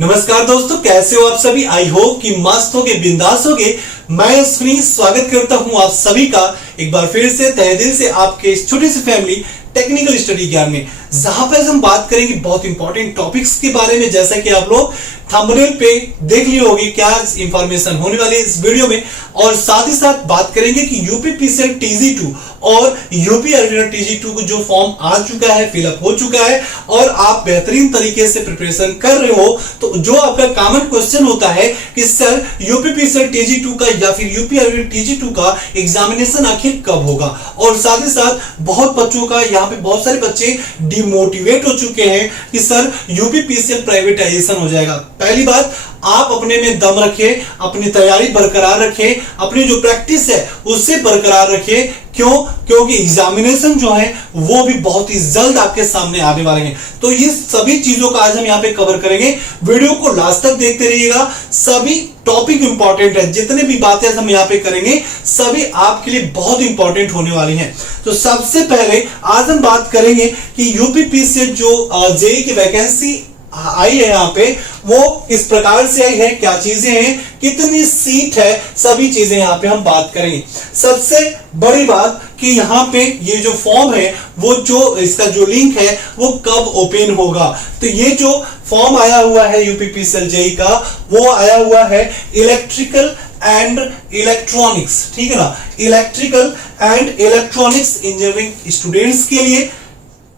नमस्कार दोस्तों, कैसे हो आप सभी। आई होप कि मस्त होगे, बिंदास होगे। मैं अश्विनी स्वागत करता हूं आप सभी का एक बार फिर से तहे दिल से आपके इस छोटी सी फैमिली टेक्निकल स्टडी ज्ञान में, जहां पर हम बात करेंगे बहुत इंपॉर्टेंट टॉपिक्स के बारे में। जैसा कि आप लोग थंबनेल पे देख लिए होंगे क्या इंफॉर्मेशन होने वाली है इस वीडियो में, और साथ ही साथ बात करेंगे कि यूपीपीसीएल TG2 और यूपी अरविंद TG2 को जो फॉर्म आ चुका है, फिलअप हो चुका है और आप बेहतरीन तरीके से प्रिपरेशन कर रहे हो, तो जो आपका कॉमन क्वेश्चन होता है कि सर यूपीपीसीएल TG2 का या फिर यूपी अरविंद TG2 का एग्जामिनेशन आखिर कब होगा। और साथ ही साथ बहुत बच्चों का, यहाँ पे बहुत सारे बच्चे डिमोटिवेट हो चुके हैं कि सर यूपीपीसीएल प्राइवेटाइजेशन हो जाएगा। पहली बात, आप अपने में दम रखिए, अपनी तैयारी बरकरार रखिए, अपनी जो प्रैक्टिस है उससे बरकरार रखिए। क्यों? क्योंकि एग्जामिनेशन जो है वो भी बहुत ही जल्द आपके सामने आने वाले हैं। तो ये सभी चीजों का आज हम यहाँ पे कवर करेंगे। वीडियो को लास्ट तक देखते रहिएगा। सभी टॉपिक इंपॉर्टेंट है, जितने भी बातें हम यहाँ पे करेंगे सभी आपके लिए बहुत इंपॉर्टेंट होने वाली हैं। तो सबसे पहले आज हम बात करेंगे कि यूपीपीसीएल जो जेईई की वैकेंसी आई है यहाँ पे वो किस प्रकार से आई है, क्या चीजें हैं, कितनी सीट है, सभी चीजें यहाँ पे हम बात करेंगे। सबसे बड़ी बात कि यहाँ पे ये जो फॉर्म है वो जो इसका जो लिंक है वो कब ओपन होगा। तो ये जो फॉर्म आया हुआ है यूपीपीसीएल जेईई का, वो आया हुआ है इलेक्ट्रिकल एंड इलेक्ट्रॉनिक्स, ठीक है ना, electrical and electronics engineering students के लिए।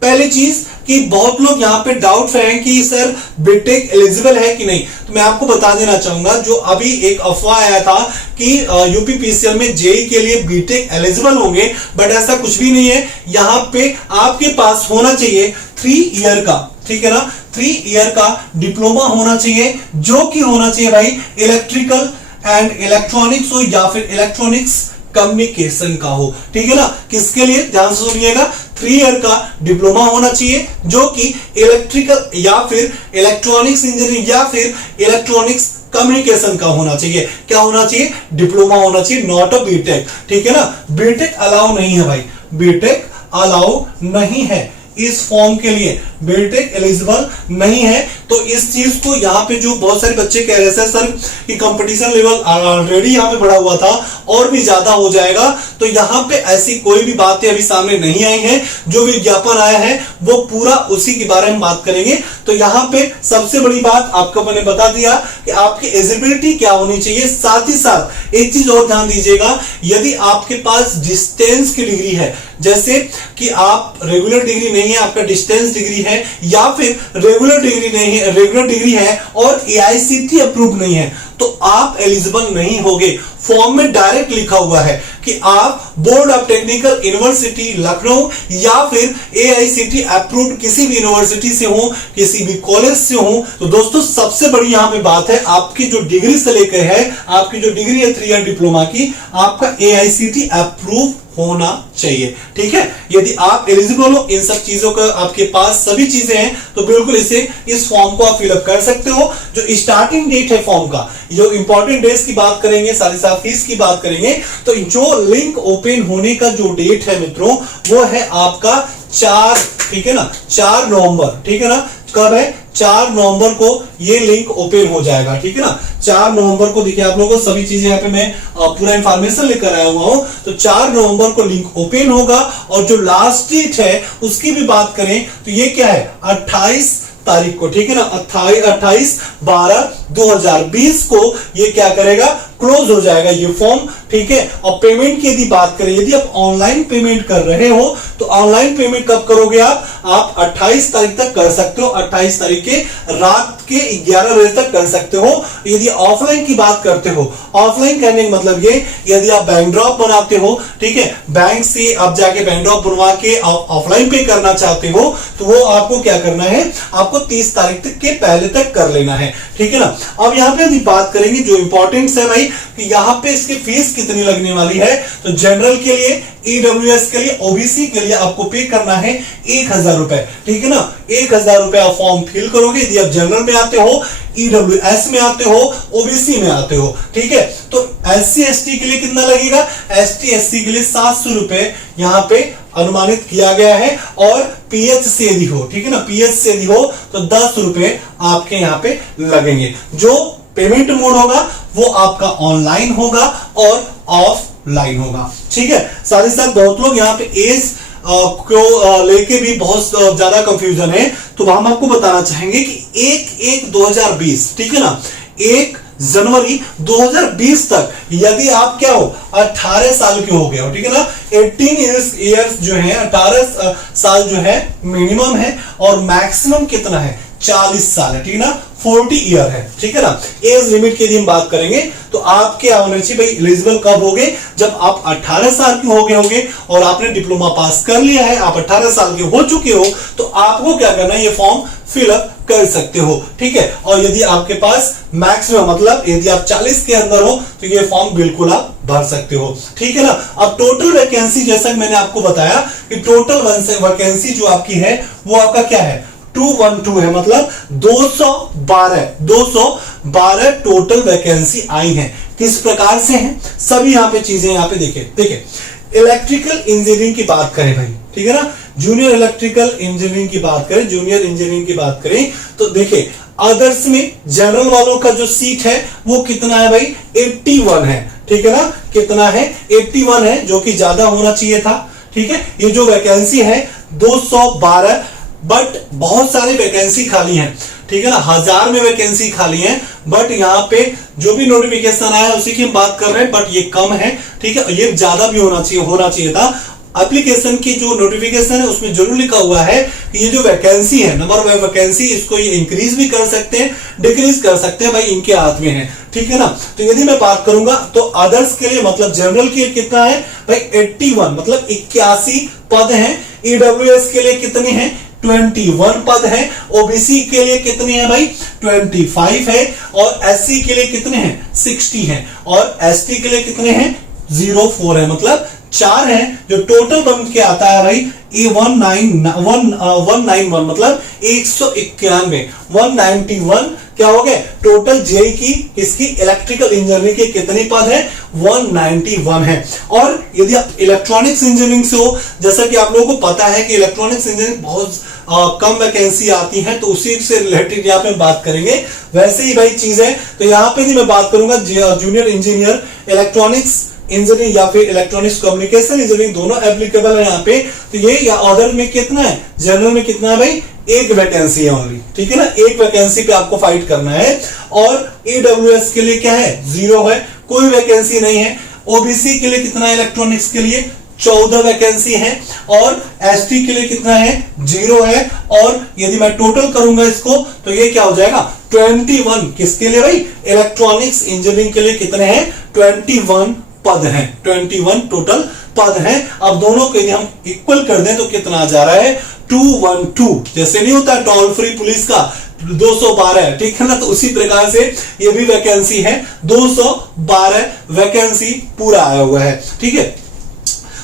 पहली चीज कि बहुत लोग यहाँ पे डाउट हैं कि सर बीटेक एलिजिबल है कि नहीं, तो मैं आपको बता देना चाहूंगा, जो अभी एक अफवाह आया था कि यूपीपीसीएल में जेईई के लिए बीटेक एलिजिबल होंगे, बट ऐसा कुछ भी नहीं है। यहाँ पे आपके पास होना चाहिए 3 ईयर का, ठीक है ना, 3 ईयर का डिप्लोमा होना चाहिए, जो कि होना चाहिए भाई इलेक्ट्रिकल एंड इलेक्ट्रॉनिक्स हो या फिर इलेक्ट्रॉनिक्स कम्युनिकेशन का हो, ठीक है ना। किसके लिए, ध्यान से सुनिएगा, 3 ईयर का डिप्लोमा होना चाहिए जो कि इलेक्ट्रिकल या फिर इलेक्ट्रॉनिक्स इंजीनियरिंग या फिर इलेक्ट्रॉनिक्स कम्युनिकेशन का होना चाहिए। क्या होना चाहिए? डिप्लोमा होना चाहिए, नॉट अ बीटेक, ठीक है ना। बीटेक अलाउ नहीं है भाई, बीटेक अलाउ नहीं है इस फॉर्म के लिए, बीटेक एलिजिबल नहीं है। तो इस चीज को यहाँ पे जो बहुत सारे बच्चे कह रहे थे सर कि कंपटीशन लेवल ऑलरेडी यहाँ पे बढ़ा हुआ था और भी ज्यादा हो जाएगा, तो यहाँ पे ऐसी कोई भी बातें अभी सामने नहीं आई हैं। जो विज्ञापन आया है वो पूरा उसी के बारे में बात करेंगे। तो यहाँ पे सबसे बड़ी बात आपको मैंने बता दिया कि आपकी एलिजिबिलिटी क्या होनी चाहिए। साथ ही साथ एक चीज और ध्यान दीजिएगा, यदि आपके पास डिस्टेंस की डिग्री है, जैसे कि आप रेगुलर डिग्री नहीं है, आपका डिस्टेंस डिग्री है, या फिर रेगुलर डिग्री नहीं है, रेगुलर डिग्री है और AICTE अप्रूव नहीं है, तो आप एलिजिबल नहीं होगे। फॉर्म में डायरेक्ट लिखा हुआ है कि आप board of technical university Lucknow या फिर AICTE अप्रूव्ड किसी भी यूनिवर्सिटी से हो, किसी भी कॉलेज से हो। तो दोस्तों सबसे बड़ी यहां पे बात है, आपकी जो डिग्री से लेकर है, आपकी जो डिग्री है 3 ईयर डिप्लोमा की, आपका AICTE अप्रूव होना चाहिए, ठीक है। यदि आप एलिजिबल हो, इन सब चीजों का आपके पास सभी चीजें हैं, तो बिल्कुल इस फॉर्म को आप फिलअप कर सकते हो। जो स्टार्टिंग डेट है फॉर्म का, जो इंपॉर्टेंट डेट्स की बात करेंगे, साथ ही साथ फीस की बात करेंगे, तो जो लिंक ओपन होने का जो डेट है मित्रों, वो है आपका 4, ठीक है ना, 4 नवंबर, ठीक है ना। कब है? 4 नवंबर को ये लिंक ओपन हो जाएगा, ठीक है ना। 4 नवंबर को देखिए, आप लोगों को सभी चीजें यहाँ पे मैं पूरा इंफॉर्मेशन लेकर आया हुआ हूं। तो 4 नवंबर को लिंक ओपन होगा और जो लास्ट डेट है उसकी भी बात करें तो ये क्या है? 28 तारीख को, ठीक है ना, 28/12/2020 को ये क्या करेगा? क्लोज हो जाएगा ये फॉर्म, ठीक है। और पेमेंट की यदि बात करें, यदि आप ऑनलाइन पेमेंट कर रहे हो तो ऑनलाइन पेमेंट कब करोगे आप 28 तारीख तक कर सकते हो, 28 तारीख के रात के 11 बजे तक कर सकते हो। यदि ऑफलाइन की बात करते हो, ऑफलाइन करने का मतलब ये, यदि आप बैंक ड्रॉप बनाते हो, ठीक है, बैंक से आप जाके बैंक ड्रॉप बनवा के ऑफलाइन पे करना चाहते हो, तो वो आपको क्या करना है, आपको 30 तारीख तक के पहले तक कर लेना है, ठीक है ना। अब यहाँ पे यदि बात करेंगे, जो इंपॉर्टेंट है भाई, कि यहाँ पे इसकी फीस कितनी लगने वाली है। तो जनरल के लिए, ईडब्ल्यूएस के लिए, ओबीसी के लिए आपको पे करना है 1000 रुपए, ठीक है ना। 1000 रुपए आप फॉर्म फिल करोगे यदि आप जनरल में आते हो, ईडब्ल्यूएस में आते हो, ओबीसी में आते हो, ठीक है। तो एससी एसटी के लिए कितना लगेगा, एसटी एससी के लिए 700 रुपए यहाँ पे अनुमानित किया गया है। और पीएच से यदि हो, ठीक है ना, पीएच से यदि हो तो 10 रुपए आपके यहाँ पे लगेंगे। जो पेमेंट मोड होगा वो आपका ऑनलाइन होगा और ऑफलाइन होगा, ठीक है। साथ ही साथ बहुत लोग यहाँ पे एज को लेके भी बहुत ज्यादा कंफ्यूजन है, तो हम आपको बताना चाहेंगे कि 1/1/2020, ठीक है ना, 1 जनवरी 2020 तक यदि आप क्या हो 18 साल के हो गए हो, ठीक है ना। 18 इयर्स जो है, 18 साल जो है मिनिमम है और मैक्सिमम कितना है 40 साल है, ठीक है ना, 40 ईयर है, ठीक है ना। एज लिमिट की यदि हम बात करेंगे तो आप क्या होने चाहिए भाई, एलिजिबल कब होगे, जब आप 18 साल के हो गए होंगे और आपने डिप्लोमा पास कर लिया है, आप 18 साल के हो चुके हो, तो आपको क्या करना है, ये फॉर्म फिलअप कर सकते हो, ठीक है। और यदि आपके पास मैक्सिमम मतलब यदि आप 40 के अंदर हो तो ये फॉर्म बिल्कुल आप भर सकते हो, ठीक है ना। अब टोटल वैकेंसी, जैसा कि मैंने आपको बताया कि टोटल वैकेंसी जो आपकी है वो आपका क्या है 212 है, मतलब 212 टोटल वैकेंसी आई है। किस प्रकार से है, सभी यहाँ पे चीजें यहाँ पे देखिए इलेक्ट्रिकल इंजीनियरिंग की बात करें भाई, ठीक है ना, जूनियर इलेक्ट्रिकल इंजीनियरिंग की बात करें, जूनियर इंजीनियरिंग की बात करें तो देखिए अदर्स में जनरल वालों का जो सीट है वो कितना है भाई 81 है, ठीक है ना, कितना है 81 है, जो कि ज्यादा होना चाहिए था, ठीक है। ये जो वैकेंसी है 212, बट बहुत सारी वैकेंसी खाली हैं, ठीक है ना, 1000 में वैकेंसी खाली है, बट यहाँ पे जो भी नोटिफिकेशन आया उसी की हम बात कर रहे हैं, बट ये कम है, ठीक है। ये ज्यादा भी होना चाहिए था। एप्लीकेशन की जो नोटिफिकेशन है उसमें जरूर लिखा हुआ है कि ये जो वैकेंसी है, नंबर ऑफ वैकेंसी, इसको ये इंक्रीज भी कर सकते हैं, डिक्रीज कर सकते हैं, भाई इनके हाथ में है, ठीक है ना। तो यदि मैं बात करूंगा तो अदर्स के लिए मतलब जनरल के लिए कितना है भाई 81, मतलब 81 पद हैं। ईडब्ल्यूएस के लिए कितनी है 21 पद है। ओबीसी के लिए कितनी है भाई 25 है। और एससी के लिए कितने हैं 60 है। और एसटी के लिए कितने हैं 04 है, मतलब 4 है। जो टोटल बन के आता है भाई 191, मतलब 191, 191 क्या हो गए टोटल जेई की इसकी इलेक्ट्रिकल इंजीनियरिंग के कितने पद है 191 है। और यदि आप इलेक्ट्रॉनिक्स इंजीनियरिंग से हो, जैसा कि आप लोगों को पता है कि इलेक्ट्रॉनिक्स इंजीनियरिंग बहुत कम वैकेंसी आती है, तो उसी से रिलेटेड यहाँ पे बात करेंगे। वैसे ही भाई चीज है, तो यहाँ पे भी मैं बात करूंगा जूनियर इंजीनियर इलेक्ट्रॉनिक्स इंजीनियरिंग या फिर इलेक्ट्रॉनिक्स कम्युनिकेशन इंजीनियरिंग, दोनों एप्लीकेबल है यहाँ पे। तो ये या ऑर्डर में कितना है, जनरल में कितना है भाई 1 वैकेंसी है ओनली, ठीक है ना, 1 वैकेंसी पे आपको फाइट करना है। और ईडब्ल्यूएस के लिए क्या है 0 है, कोई वैकेंसी नहीं है। ओबीसी के लिए कितना है इलेक्ट्रॉनिक्स के लिए 14 वैकेंसी है। और एसटी के लिए कितना है 0 है। और यदि मैं टोटल करूंगा इसको तो ये क्या हो जाएगा 21, किसके लिए भाई इलेक्ट्रॉनिक्स इंजीनियरिंग के लिए कितने हैं 21 पद हैं, 21 टोटल पद हैं। अब दोनों के यदि हम इक्वल कर दें तो कितना आ जा रहा है 212, जैसे नहीं होता टोल फ्री पुलिस का 212 है, ठीक है ना, तो उसी प्रकार से ये भी वैकेंसी है 212 वैकेंसी पूरा आया हुआ है, ठीक है।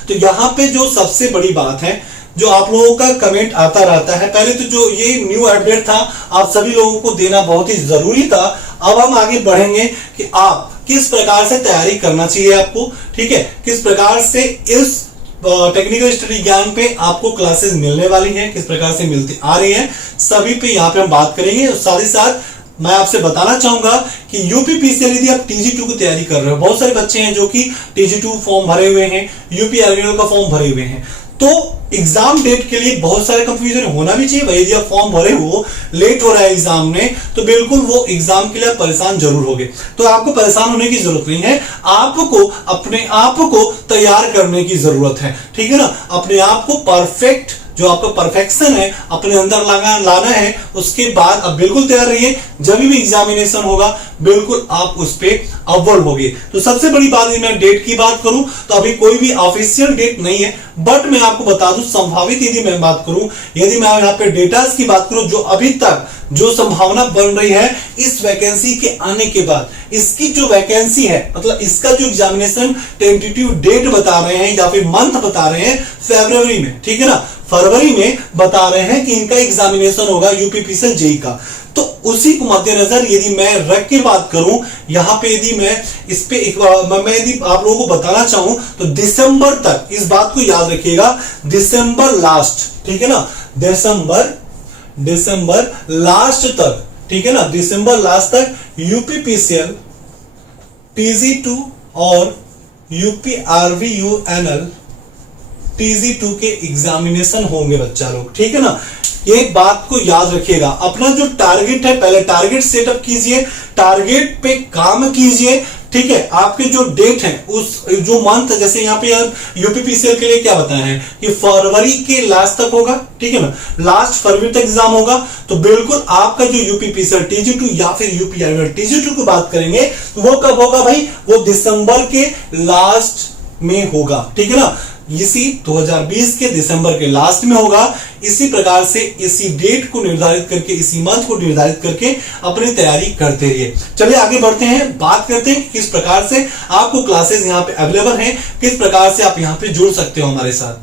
तो यहां पे जो सबसे बड़ी बात है, जो आप लोगों का कमेंट आता रहता है, पहले तो जो ये न्यू अपडेट था आप सभी लोगों को देना बहुत ही जरूरी था। अब हम आगे बढ़ेंगे कि आप किस प्रकार से तैयारी करना चाहिए आपको, ठीक है, किस प्रकार से इस टेक्निकल स्टडी ज्ञान पे आपको क्लासेस मिलने वाली हैं, किस प्रकार से मिलती आ रही हैं, सभी पे यहाँ पे हम बात करेंगे। और साथ ही साथ मैं आपसे बताना चाहूंगा कि यूपीपीसीएल यदि आप टीजी2 की तैयारी कर रहे हो, बहुत सारे बच्चे हैं जो कि टीजी2 फॉर्म भरे हुए हैं, यूपी आरवीएल का फॉर्म भरे हुए हैं, तो एग्जाम डेट के लिए बहुत सारे कंफ्यूजन होना भी चाहिए भाई। यदि आप फॉर्म भरे हो, लेट हो रहा है एग्जाम में, तो बिल्कुल वो एग्जाम के लिए आप परेशान जरूर होगे। तो आपको परेशान होने की जरूरत नहीं है, आपको अपने आप को तैयार करने की जरूरत है, ठीक है ना। अपने आप को परफेक्ट, जो आपका परफेक्शन है अपने अंदर लाना है, उसके बाद अब बिल्कुल तैयार रहिए। जब भी एग्जामिनेशन होगा बिल्कुल आप उस पर अव्वल होगी। तो सबसे बड़ी बात, यदि मैं डेट की बात करूं तो अभी कोई भी ऑफिशियल डेट नहीं है, बट मैं आपको बता दूं संभावित यदि मैं बात करूं, यदि मैं यहाँ पे डेटास की बात करूं, जो अभी तक जो संभावना बन रही है इस वैकेंसी के आने के बाद, इसकी जो वैकेंसी है मतलब इसका जो एग्जामिनेशन टेंटेटिव डेट बता रहे हैं या फिर मंथ बता रहे हैं फरवरी में, ठीक है ना, फरवरी में बता रहे हैं कि इनका एग्जामिनेशन होगा यूपीपीसीएल जेईई का। तो उसी को मद्देनजर यदि मैं रख के बात करूं यहां पे, यदि मैं इस पे एक मैं यदि आप लोगों को बताना चाहूं तो दिसंबर तक, इस बात को याद रखिएगा, दिसंबर लास्ट, ठीक है ना, दिसंबर लास्ट तक, ठीक है ना, दिसंबर लास्ट तक यूपीपीसीएल TG2 और यूपीआरवीयूएनएल TG2 के एग्जामिनेशन होंगे बच्चा लोग, ठीक है ना। एक बात को याद रखिएगा, अपना जो टारगेट है पहले टारगेट सेटअप कीजिए, टारगेट पे काम कीजिए, ठीक है। आपके जो डेट है उस जो मंथ, जैसे यहाँ पे यूपीपीसीएल के लिए क्या बताया है कि फरवरी के लास्ट तक होगा, ठीक है ना, लास्ट फरवरी तक एग्जाम होगा। तो बिल्कुल आपका जो यूपीपीसीएल TG2 या फिर यूपीआरवीयूएनएल TG2 की बात करेंगे वो कब होगा भाई, वो दिसंबर के लास्ट में होगा, ठीक है ना, इसी 2020 के दिसंबर के लास्ट में होगा। इसी प्रकार से इसी डेट को निर्धारित करके, इसी मंथ को निर्धारित करके अपनी तैयारी करते रहिए। चलिए आगे बढ़ते हैं, बात करते हैं किस प्रकार से आपको क्लासेस यहाँ पे अवेलेबल हैं, किस प्रकार से आप यहाँ पे जुड़ सकते हो हमारे साथ।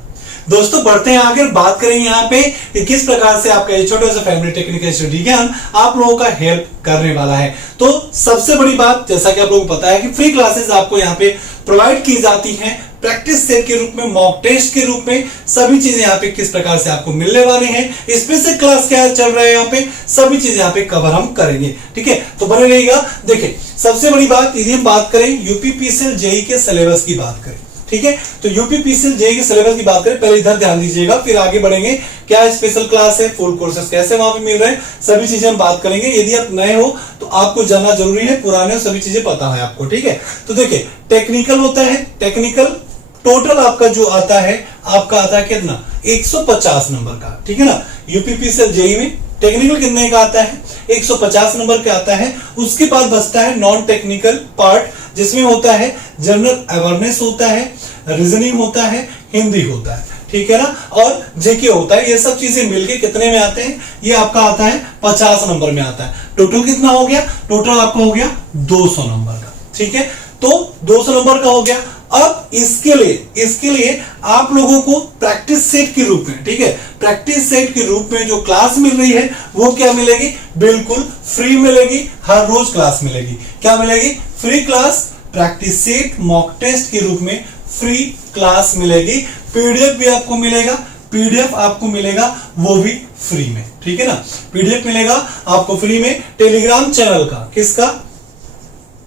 दोस्तों बढ़ते हैं आगे, बात करेंगे यहाँ पे कि किस प्रकार से आपका ये छोटा सा फैमिली टेक्निकल स्टडी ज्ञान आप लोगों का हेल्प करने वाला है। तो सबसे बड़ी बात, जैसा कि आप लोगों को पता है कि फ्री क्लासेस आपको यहाँ पे प्रोवाइड की जाती हैं, प्रैक्टिस सेट के रूप में, मॉक टेस्ट के रूप में, सभी चीजें यहाँ पे किस प्रकार से आपको मिलने वाली हैं, स्पेशल क्लास क्या चल रहा है यहाँ पे, सभी चीजें यहाँ पे कवर हम करेंगे, ठीक है। तो बने रहिएगा। देखिए सबसे बड़ी बात, यदि हम बात करें यूपीपीसीएल जेईई के सिलेबस की बात करें, ठीक है, तो यूपीपीसीएल जेईई के सिलेबस की बात करें, पहले इधर ध्यान दीजिएगा, फिर आगे बढ़ेंगे। क्या स्पेशल क्लास है, फुल कोर्सेस कैसे वहां पे मिल रहे हैं, सभी चीजें हम बात करेंगे। यदि आप नए हो तो आपको जानना जरूरी है, पुराने सभी चीजें पता है आपको, ठीक है। तो देखिए टेक्निकल होता है, टेक्निकल टोटल आपका जो आता है, आपका आता है कितना, 150 नंबर का, ठीक है ना। यूपीपीसीएल जेईई में टेक्निकल कितने का आता है, 150 नंबर का आता है। उसके बाद बचता है नॉन टेक्निकल पार्ट, जिसमें होता है जनरल अवेयरनेस होता है, रीजनिंग होता है, हिंदी होता है, ठीक है ना, और जेके होता है। ये सब चीजें मिलके कितने में आते हैं, ये आपका आता है 50 नंबर में आता है। टोटल कितना हो गया, टोटल आपका हो गया 200 नंबर का, ठीक है। तो 200 नंबर का हो गया। अब इसके लिए आप लोगों को प्रैक्टिस सेट के रूप में, ठीक है, प्रैक्टिस सेट के रूप में जो क्लास मिल रही है वो क्या मिलेगी, बिल्कुल फ्री मिलेगी, हर रोज क्लास मिलेगी। क्या मिलेगी, free class, practice set mock test के रूप में फ्री क्लास मिलेगी। पीडीएफ भी आपको मिलेगा, पीडीएफ आपको मिलेगा वो भी फ्री में, ठीक है ना, पीडीएफ मिलेगा आपको फ्री में। टेलीग्राम चैनल का, किसका,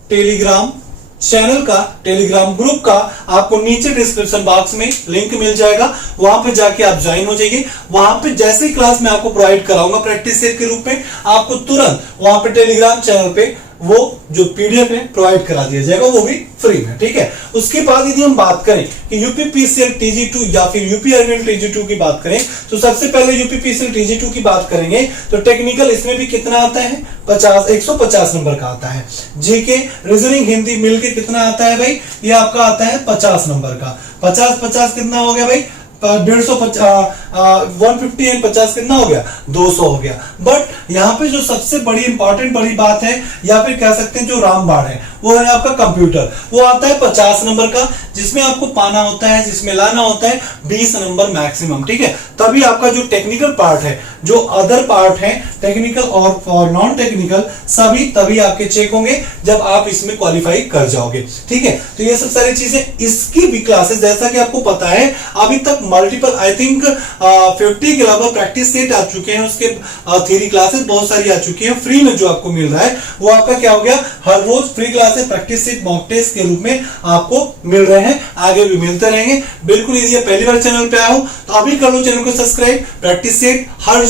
टेलीग्राम चैनल का, टेलीग्राम ग्रुप का आपको नीचे डिस्क्रिप्शन बॉक्स में लिंक मिल जाएगा, वहां पे जाके आप ज्वाइन हो जाइए। वहां पे जैसे ही क्लास में आपको प्रोवाइड कराऊंगा प्रैक्टिस सेट के रूप में, आपको तुरंत वहां पे टेलीग्राम चैनल पे वो जो पीडीएफ है प्रोवाइड करा दिया जाएगा, वो भी फ्री में, ठीक है। उसके बाद यदि हम बात करें कि यूपीपीसीएल TG2 या फिर यूपीआरवीयूएनएल TG2 की बात करें, तो सबसे पहले यूपीपीसीएल TG2 की बात करेंगे तो टेक्निकल इसमें भी कितना आता है, 150 नंबर का आता है। जीके रीजनिंग हिंदी मिलके कितना आता है भाई, ये आपका आता है 50 नंबर का। 50 कितना हो गया भाई, 150 एंड 50 कितना हो गया, 200 हो गया। बट यहाँ पे जो सबसे बड़ी इंपॉर्टेंट बड़ी बात है, या फिर कह सकते हैं जो रामबाण है, वो है आपका कंप्यूटर, वो आता है 50 नंबर का, जिसमें आपको पाना होता है, जिसमें लाना होता है 20 नंबर मैक्सिमम, ठीक है। तभी आपका जो टेक्निकल पार्ट है, जो अदर पार्ट है टेक्निकल और नॉन टेक्निकल, सभी तभी आपके चेक होंगे जब आप इसमें क्वालिफाई कर जाओगे, ठीक है। तो ये सब सारी चीजें, इसकी भी क्लासेस जैसा कि आपको पता है अभी तक मल्टीपल, आई थिंक 50 के अलावा प्रैक्टिस सेट आ चुके हैं, उसके थ्योरी क्लासेस बहुत सारी आ चुकी हैं। फ्री में जो आपको मिल रहा है वो आपका क्या हो गया, हर रोज free classes practice set mock test के रूप में आपको मिल रहे हैं, आगे भी मिलते रहेंगे। बिल्कुल यदि पहली बार चैनल पे आया हो तो अभी कर लो चैनल को सब्सक्राइब। प्रैक्टिस सेट हर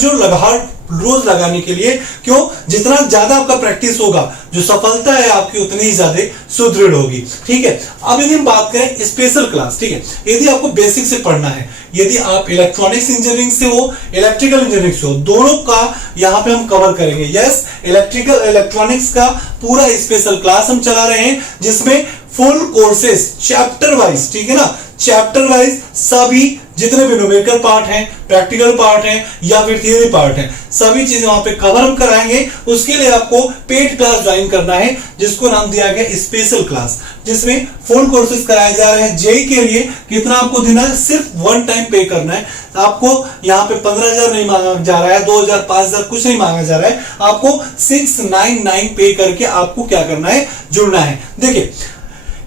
रोज लगाने के लिए। क्यों? जितना ज्यादा आपका प्रैक्टिस होगा, जो सफलता है आपकी उतनी ही ज्यादा सुदृढ़ होगी। ठीक है, अब यदि हम बात करें स्पेशल क्लास, ठीक है, यदि आपको बेसिक से पढ़ना है, यदि आप इलेक्ट्रॉनिक्स इंजीनियरिंग से हो, इलेक्ट्रिकल इंजीनियरिंग से हो, दोनों का यहां पे हम कवर करेंगे। यस, इलेक्ट्रिकल इलेक्ट्रॉनिक्स का पूरा स्पेशल क्लास हम चला रहे हैं, जिसमें फुल कोर्सेस चैप्टर वाइज, ठीक है ना, चैप्टर वाइज सभी जितने भी न्यूमेरिकल पार्ट हैं, प्रैक्टिकल पार्ट हैं या फिर थियरी पार्ट हैं, सभी चीजें वहां पे कवर हम कराएंगे। उसके लिए आपको पेड क्लास ज्वाइन करना है, जिसको नाम दिया गया स्पेशल क्लास, जिसमें फुल कोर्सेज कराए जा रहे हैं। जेई के लिए कितना आपको देना है? सिर्फ वन टाइम पे करना है। आपको यहाँ पे 15,000 नहीं मांगा जा रहा है, 2,000 5,000 कुछ नहीं मांगा जा रहा है, आपको 699 पे करके आपको क्या करना है? जुड़ना है। देखिए,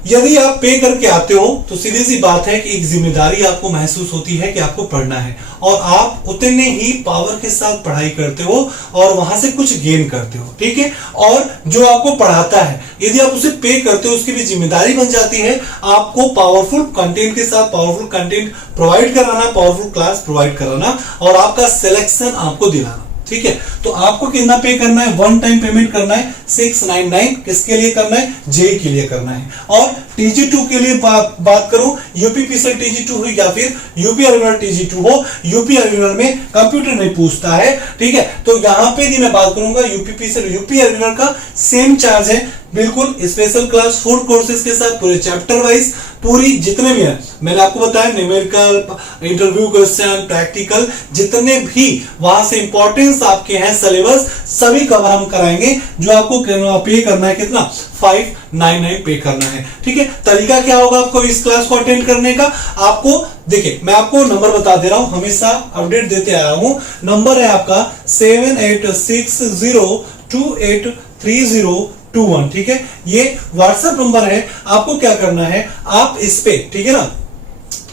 यदि आप पे करके आते हो तो सीधी सी बात है कि एक जिम्मेदारी आपको महसूस होती है कि आपको पढ़ना है, और आप उतने ही पावर के साथ पढ़ाई करते हो और वहां से कुछ गेन करते हो। ठीक है, और जो आपको पढ़ाता है यदि आप उसे पे करते हो, उसकी भी जिम्मेदारी बन जाती है आपको पावरफुल कंटेंट के साथ पावरफुल कंटेंट प्रोवाइड कराना, पावरफुल क्लास प्रोवाइड कराना और आपका सिलेक्शन आपको दिलाना। ठीक है, तो आपको कितना पे करना है? वन टाइम पेमेंट करना है 699। किसके लिए करना है? जेई के लिए करना है। और TG2 के लिए बात करूं, यूपीपीसीएल TG2 हो या फिर यूपी अरिवनर TG2 हो, यूपी अरिवनर में कंप्यूटर नहीं पूछता है। ठीक है, तो यहां पे भी मैं बात करूंगा यूपीपीसीएल यूपी अरिवनर का सेम चार्ज है, बिल्कुल स्पेशल क्लास 4 कोर्सेज के साथ पूरे चैप्टर वाइज, पूरी जितने भी हैं मैंने आपको बताया, न्यूमेरिकल, इंटरव्यू क्वेश्चन, प्रैक्टिकल, जितने भी वहां से इंपॉर्टेंस आपके हैं सिलेबस, सभी कवर हम कराएंगे। जो आपको पे करना है कितना? 599 पे करना है। ठीक है, तरीका क्या होगा आपको इस क्लास को अटेंड करने का? आपको देखिए, मैं आपको नंबर बता दे रहा हूं, हमेशा अपडेट देते आ रहा हूं। नंबर है आपका 7860283021। ठीक है, ये व्हाट्सएप नंबर है। आपको क्या करना है, आप इस पे, ठीक है ना,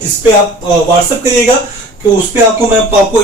इस पे आप व्हाट्सएप करिएगा कि उस पे मैं आपको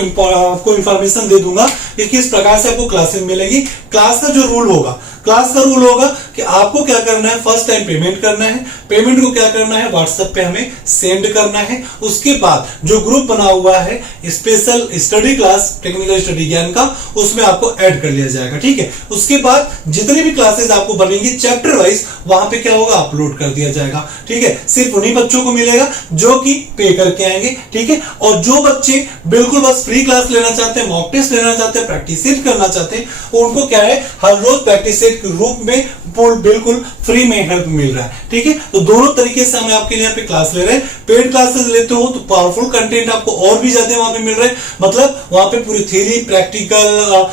इंफॉर्मेशन दे दूंगा कि किस प्रकार से आपको क्लासेस मिलेगी। क्लास का जो रूल होगा, क्लास का रूल होगा कि आपको क्या करना है, फर्स्ट टाइम पेमेंट करना है। पेमेंट को क्या करना है? व्हाट्सएप पे हमें सेंड करना है। उसके बाद जो ग्रुप बना हुआ है special study class technical study ज्ञान का, उसमें आपको ऐड कर लिया जाएगा। ठीक है, उसके बाद जितनी भी क्लासेस आपको बनेंगी चैप्टर वाइज, वहां पे क्या होगा? अपलोड कर दिया जाएगा। ठीक है, सिर्फ उन्हीं बच्चों को मिलेगा जो कि पे करके आएंगे। ठीक है, और जो बच्चे बिल्कुल बस फ्री क्लास लेना चाहते हैं, मॉक टेस्ट लेना चाहते हैं, प्रैक्टिस सेट करना चाहते हैं, उनको क्या है, हर रोज प्रैक्टिस सेट के रूप में बिल्कुल फ्री में हेल्प मिल रहा है। ठीक है, तो दोनों तरीके से हम आपके लिए यहाँ पे क्लास ले रहे हैं। पेड क्लासेस लेते हो तो पावरफुल कंटेंट आपको और भी ज्यादा वहां पे मिल रहा है, मतलब वहां पे पूरी थ्योरी, प्रैक्टिकल,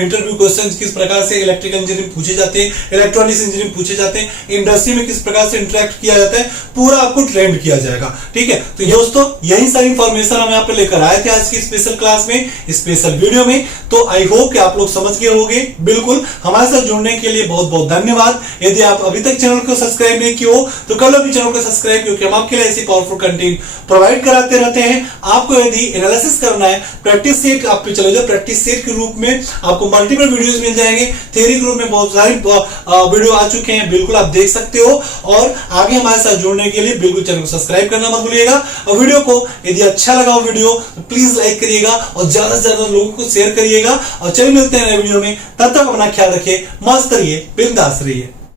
इंटरव्यू क्वेश्चंस किस प्रकार से इलेक्ट्रिकल इंजीनियरिंग पूछे जाते हैं, इलेक्ट्रॉनिक्स इंजीनियरिंग पूछे जाते हैं, इंडस्ट्री में किस प्रकार से इंटरेक्ट किया जाता है, पूरा आपको ट्रेंड किया जाएगा। ठीक है, तो दोस्तों यही सारी इंफॉर्मेशन हम यहाँ पे लेकर आए थे आज की स्पेशल क्लास में, स्पेशल वीडियो में। तो आई होप कि आप लोग समझ गए होंगे। बिल्कुल, हमारे साथ जुड़ने के लिए बहुत बहुत धन्यवाद। यदि आप अभी तक चैनल को सब्सक्राइब नहीं किया हो तो कर लो भी चैनल को सब्सक्राइब, क्योंकि हम आपके लिए ऐसी पावरफुल कंटेंट प्रोवाइड कराते रहते हैं। आपको यदि एनालिसिस करना है, प्रैक्टिस सेट आप पे चले जाओ, प्रैक्टिस सेट के रूप में आपको मल्टीपल वीडियोस मिल जाएंगे। थ्योरी ग्रुप में बहुत सारी वीडियो आ चुके हैं, बिल्कुल आप देख सकते हो। और आगे हमारे साथ जुड़ने के लिए बिल्कुल चैनल को सब्सक्राइब करना मत भूलिएगा। और वीडियो को यदि अच्छा लगा हो वीडियो तो प्लीज लाइक करिएगा और ज्यादा से ज्यादा लोगों को शेयर करिएगा। और चलिए मिलते हैं नए वीडियो में, तब तक अपना ख्याल रखिए, मस्त रहिए, बिंदास रहिए।